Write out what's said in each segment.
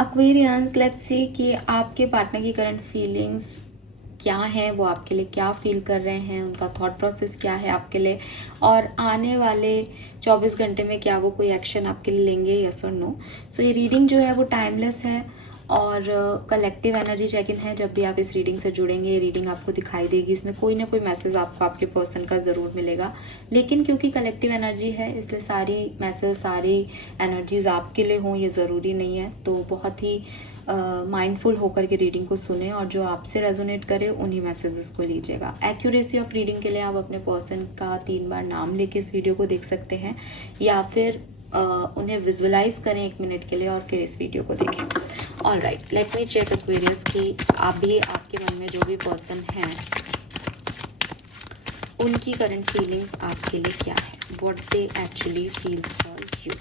Aquarians, let's say कि आपके partner की करंट फीलिंग्स क्या है, वो आपके लिए क्या फील कर रहे हैं, उनका थॉट प्रोसेस क्या है आपके लिए, और आने वाले 24 घंटे में क्या वो कोई एक्शन आपके लिए लेंगे, यस और नो। सो ये रीडिंग जो है वो टाइमलेस है और कलेक्टिव एनर्जी चेक इन है। जब भी आप इस रीडिंग से जुड़ेंगे, ये रीडिंग आपको दिखाई देगी, इसमें कोई ना कोई मैसेज आपको आपके पर्सन का ज़रूर मिलेगा। लेकिन क्योंकि कलेक्टिव एनर्जी है, इसलिए सारी मैसेज, सारी एनर्जीज आपके लिए हों ये ज़रूरी नहीं है। तो बहुत ही माइंडफुल होकर के रीडिंग को सुने और जो आपसे रेजोनेट करे उन्हीं मैसेजेस को लीजिएगा। एक्यूरेसी ऑफ रीडिंग के लिए आप अपने पर्सन का 3 बार नाम लेके इस वीडियो को देख सकते हैं, या फिर उन्हें विजुअलाइज करें 1 मिनट के लिए और फिर इस वीडियो को देखें। All right, let me check Aquarius की आपके मन में जो भी पर्सन हैं उनकी करंट फीलिंग्स आपके लिए क्या है, what they actually feels for you.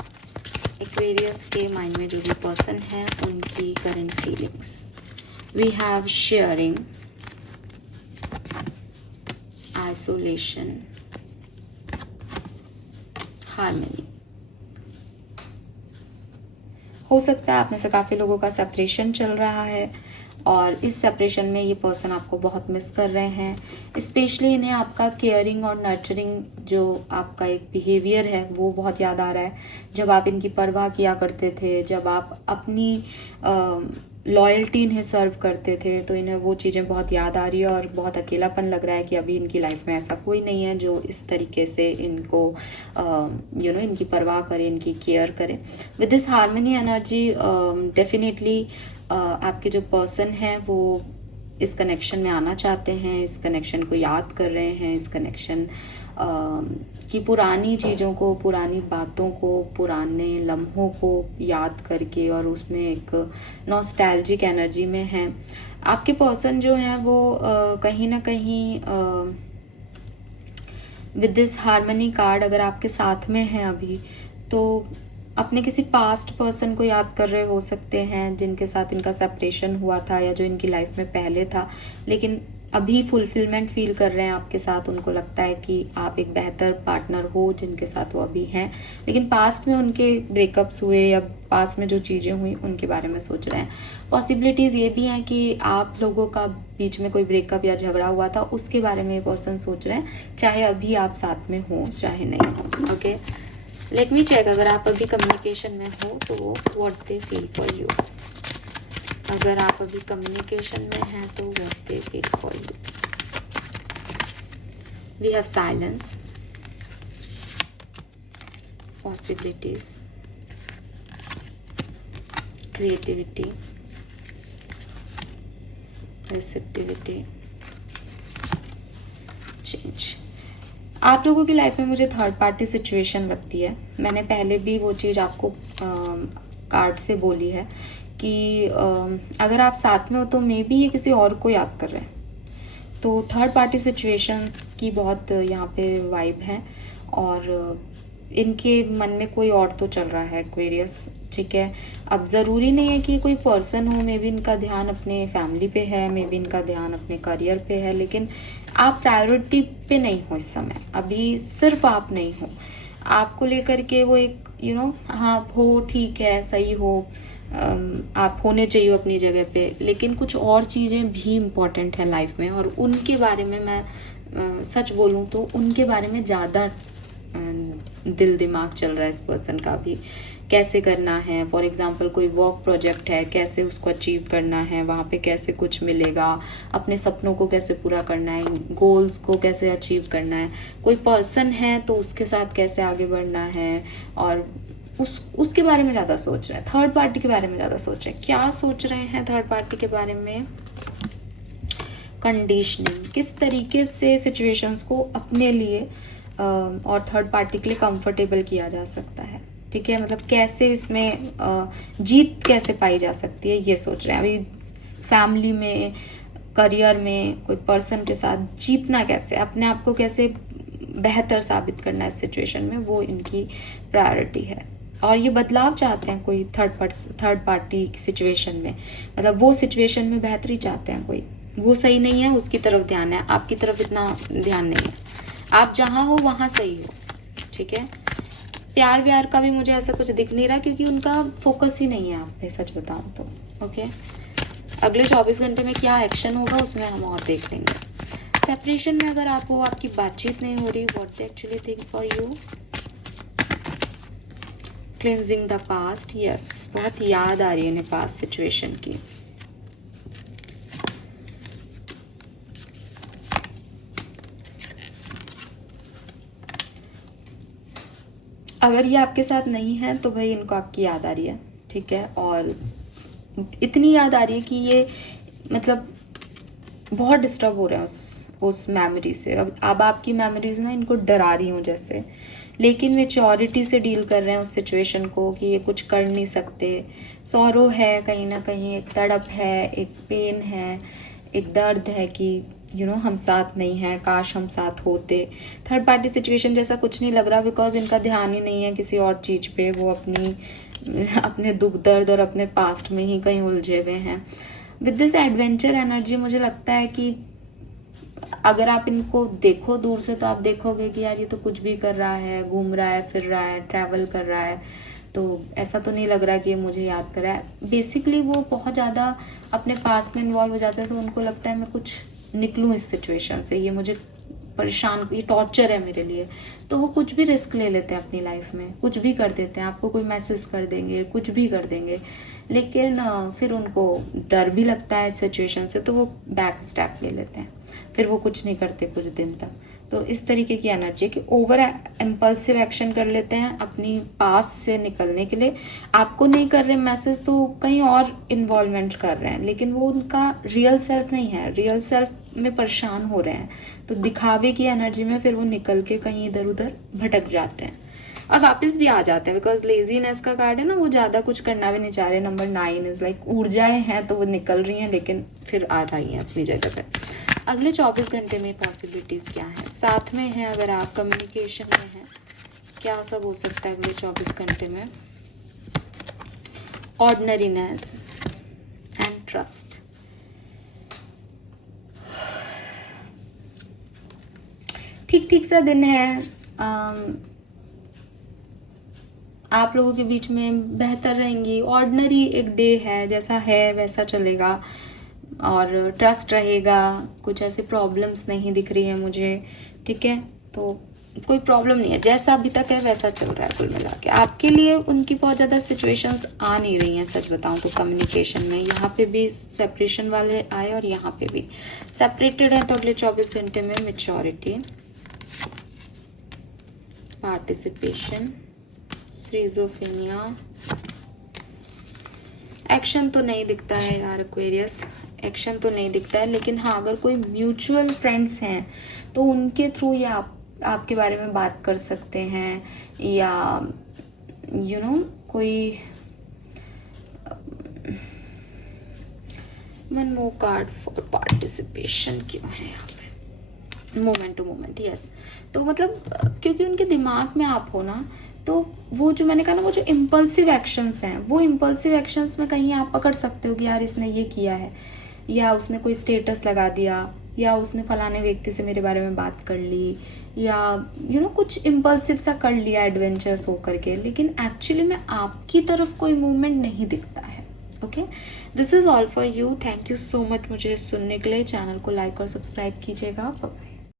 Aquarius के माइंड में जो भी पर्सन है उनकी current feelings. We have sharing, isolation, harmony. हो सकता है आप में से काफ़ी लोगों का सेपरेशन चल रहा है और इस सेपरेशन में ये पर्सन आपको बहुत मिस कर रहे हैं। स्पेशली इन्हें आपका केयरिंग और नर्चरिंग जो आपका एक बिहेवियर है वो बहुत याद आ रहा है। जब आप इनकी परवाह किया करते थे, जब आप अपनी लॉयल्टी इन्हें सर्व करते थे, तो इन्हें वो चीज़ें बहुत याद आ रही है और बहुत अकेलापन लग रहा है कि अभी इनकी लाइफ में ऐसा कोई नहीं है जो इस तरीके से इनको इनकी परवाह करे, इनकी केयर करे। With this harmony energy, definitely आपके जो पर्सन हैं वो इस कनेक्शन में आना चाहते हैं, इस कनेक्शन को याद कर रहे हैं, इस कनेक्शन की पुरानी चीज़ों को, पुरानी बातों को, पुराने लम्हों को याद करके और उसमें एक नॉस्टैल्जिक एनर्जी में हैं। आपके पर्सन जो हैं वो कहीं ना कहीं विद दिस हार्मनी कार्ड अगर आपके साथ में हैं अभी, तो अपने किसी पास्ट पर्सन को याद कर रहे हो सकते हैं जिनके साथ इनका सेपरेशन हुआ था या जो इनकी लाइफ में पहले था, लेकिन अभी फुलफिलमेंट फील कर रहे हैं आपके साथ। उनको लगता है कि आप एक बेहतर पार्टनर हो जिनके साथ वो अभी हैं, लेकिन पास्ट में उनके ब्रेकअप्स हुए या पास्ट में जो चीज़ें हुई उनके बारे में सोच रहे हैं। पॉसिबिलिटीज़ ये भी हैं कि आप लोगों का बीच में कोई ब्रेकअप या झगड़ा हुआ था, उसके बारे में ये पर्सन सोच रहे हैं, चाहे अभी आप साथ में हो चाहे नहीं हो। ओके, लेट मी चेक, अगर आप अभी कम्युनिकेशन में हो तो what they feel for you. अगर आप अभी कम्युनिकेशन में हैं तो what they feel for you. We have silence, possibilities, creativity, receptivity, change. आप लोगों की लाइफ में मुझे थर्ड पार्टी सिचुएशन लगती है। मैंने पहले भी वो चीज़ आपको कार्ड से बोली है कि अगर आप साथ में हो तो मे बी ये किसी और को याद कर रहे हैं। तो थर्ड पार्टी सिचुएशन की बहुत यहाँ पे वाइब है और इनके मन में कोई और तो चल रहा है एक्वेरियस, ठीक है। अब ज़रूरी नहीं है कि कोई पर्सन हो, मे बी इनका ध्यान अपने फैमिली पे है, मे बी इनका ध्यान अपने करियर पे है, लेकिन आप प्रायोरिटी पे नहीं हो इस समय। अभी सिर्फ आप नहीं हो, आपको लेकर के वो एक हाँ हो, ठीक है, सही हो, आप होने चाहिए अपनी जगह पे, लेकिन कुछ और चीज़ें भी इम्पोर्टेंट है लाइफ में और उनके बारे में मैं सच बोलूँ तो उनके बारे में ज़्यादा दिल दिमाग चल रहा है इस पर्सन का भी। कैसे करना है, फॉर एग्जांपल कोई वर्क प्रोजेक्ट है, कैसे उसको अचीव करना है, वहाँ पे कैसे कुछ मिलेगा, अपने सपनों को कैसे पूरा करना है, गोल्स को कैसे अचीव करना है। कोई पर्सन है तो उसके साथ कैसे आगे बढ़ना है और उसके बारे में ज़्यादा सोच रहे हैं। थर्ड पार्टी के बारे में ज़्यादा सोच रहे हैं। क्या सोच रहे हैं थर्ड पार्टी के बारे में? कंडीशनिंग, किस तरीके से सिचुएशंस को अपने लिए और थर्ड पार्टी के लिए कंफर्टेबल किया जा सकता है, ठीक है। मतलब कैसे इसमें जीत कैसे पाई जा सकती है, ये सोच रहे हैं। अभी फैमिली में, करियर में, कोई पर्सन के साथ जीतना कैसे, अपने आप को कैसे बेहतर साबित करना है इस सिचुएशन में, वो इनकी प्रायोरिटी है। और ये बदलाव चाहते हैं कोई थर्ड पार्टी सिचुएशन में, मतलब वो सिचुएशन में बेहतरी चाहते हैं कोई। वो सही नहीं है, उसकी तरफ ध्यान है, आपकी तरफ इतना ध्यान नहीं है। आप जहाँ हो वहाँ सही हो, ठीक है। प्यार व्यार का भी मुझे ऐसा कुछ दिख नहीं रहा, क्योंकि उनका फोकस ही नहीं है आप पे, सच बताऊं तो। ओके, अगले 24 घंटे में क्या एक्शन होगा उसमें हम और देख लेंगे। सेपरेशन में अगर आप हो, आपकी बातचीत नहीं हो रही, what they actually think for you. Cleansing the past, yes, बहुत याद आ रही है इन्हें पास्ट सिचुएशन की। अगर ये आपके साथ नहीं है तो भाई इनको आपकी याद आ रही है, ठीक है, और इतनी याद आ रही है कि ये मतलब बहुत डिस्टर्ब हो रहे हैं उस मेमोरी से। अब आपकी मेमोरीज ना इनको डरा रही हूँ जैसे, लेकिन मेच्योरिटी से डील कर रहे हैं उस सिचुएशन को कि ये कुछ कर नहीं सकते। सॉरो है कहीं ना कहीं, एक तड़प है, एक पेन है, एक दर्द है कि हम साथ नहीं हैं, काश हम साथ होते। थर्ड पार्टी सिचुएशन जैसा कुछ नहीं लग रहा, बिकॉज इनका ध्यान ही नहीं है किसी और चीज़ पे, वो अपने दुख दर्द और अपने पास्ट में ही कहीं उलझे हुए हैं। विद दिस एडवेंचर एनर्जी मुझे लगता है कि अगर आप इनको देखो दूर से तो आप देखोगे कि यार ये तो कुछ भी कर रहा है, घूम रहा है, फिर रहा है, ट्रैवल कर रहा है, तो ऐसा तो नहीं लग रहा कि ये मुझे याद कर रहा है। बेसिकली वो बहुत ज़्यादा अपने पास में इन्वॉल्व हो जाता है, तो उनको लगता है मैं कुछ निकलूँ इस सिचुएशन से, ये मुझे परेशान, ये टॉर्चर है मेरे लिए, तो वो कुछ भी रिस्क ले लेते हैं अपनी लाइफ में, कुछ भी कर देते हैं, आपको कोई मैसेज कर देंगे, कुछ भी कर देंगे, लेकिन फिर उनको डर भी लगता है सिचुएशन से, तो वो बैक स्टेप ले लेते हैं, फिर वो कुछ नहीं करते कुछ दिन तक। तो इस तरीके की एनर्जी है कि ओवर इम्पल्सिव एक्शन कर लेते हैं अपनी पास से निकलने के लिए। आपको नहीं कर रहे मैसेज तो कहीं और इन्वॉल्वमेंट कर रहे हैं, लेकिन वो उनका रियल सेल्फ नहीं है, रियल सेल्फ में परेशान हो रहे हैं, तो दिखावे की एनर्जी में फिर वो निकल के कहीं इधर उधर भटक जाते हैं और वापस भी आ जाते हैं, बिकॉज लेजीनेस का कार्ड है ना, वो ज़्यादा कुछ करना भी नहीं चाह रहे। नंबर 9 इज लाइक ऊर्जाएं हैं तो वो निकल रही हैं, लेकिन फिर आ रही हैं अपनी जगह पे। अगले 24 घंटे में पॉसिबिलिटीज क्या है? साथ में है, अगर आप कम्युनिकेशन में हैं, क्या सब हो सकता है अगले 24 घंटे में? Ordinariness and trust. ठीक ठीक सा दिन है, आप लोगों के बीच में बेहतर रहेंगी। ऑर्डिनरी एक डे है, जैसा है वैसा चलेगा और ट्रस्ट रहेगा। कुछ ऐसी प्रॉब्लम्स नहीं दिख रही है मुझे, ठीक है, तो कोई प्रॉब्लम नहीं है, जैसा अभी तक है वैसा चल रहा है कुल मिला के। आपके लिए उनकी बहुत ज़्यादा सिचुएशंस आ नहीं रही हैं सच बताऊं तो कम्युनिकेशन में। यहाँ पे भी सेपरेशन वाले आए और यहाँ पे भी सेपरेटेड है, तो अगले 24 घंटे में मैच्योरिटी, पार्टिसिपेशन, स्किज़ोफ्रेनिया। एक्शन तो नहीं दिखता है यार एक्वेरियस, एक्शन तो नहीं दिखता है, लेकिन हाँ अगर कोई म्यूचुअल फ्रेंड्स हैं तो उनके थ्रू ये आपके बारे में बात कर सकते हैं, या कोई one more card for participation क्यों है यहाँ पे? Moment to moment, yes. तो मतलब क्योंकि उनके दिमाग में आप हो ना, तो वो जो मैंने कहा ना, वो जो इम्पल्सिव एक्शंस हैं, वो इम्पल्सिव एक्शंस में कहीं आप पकड़ सकते हो कि यार इसने ये किया है, या उसने कोई स्टेटस लगा दिया, या उसने फलाने व्यक्ति से मेरे बारे में बात कर ली, या कुछ इम्पल्सिव सा कर लिया एडवेंचर्स होकर के, लेकिन एक्चुअली में आपकी तरफ कोई मूवमेंट नहीं दिखता है। Okay, this is all for you. Thank you so much मुझे सुनने के लिए। चैनल को लाइक और सब्सक्राइब कीजिएगा।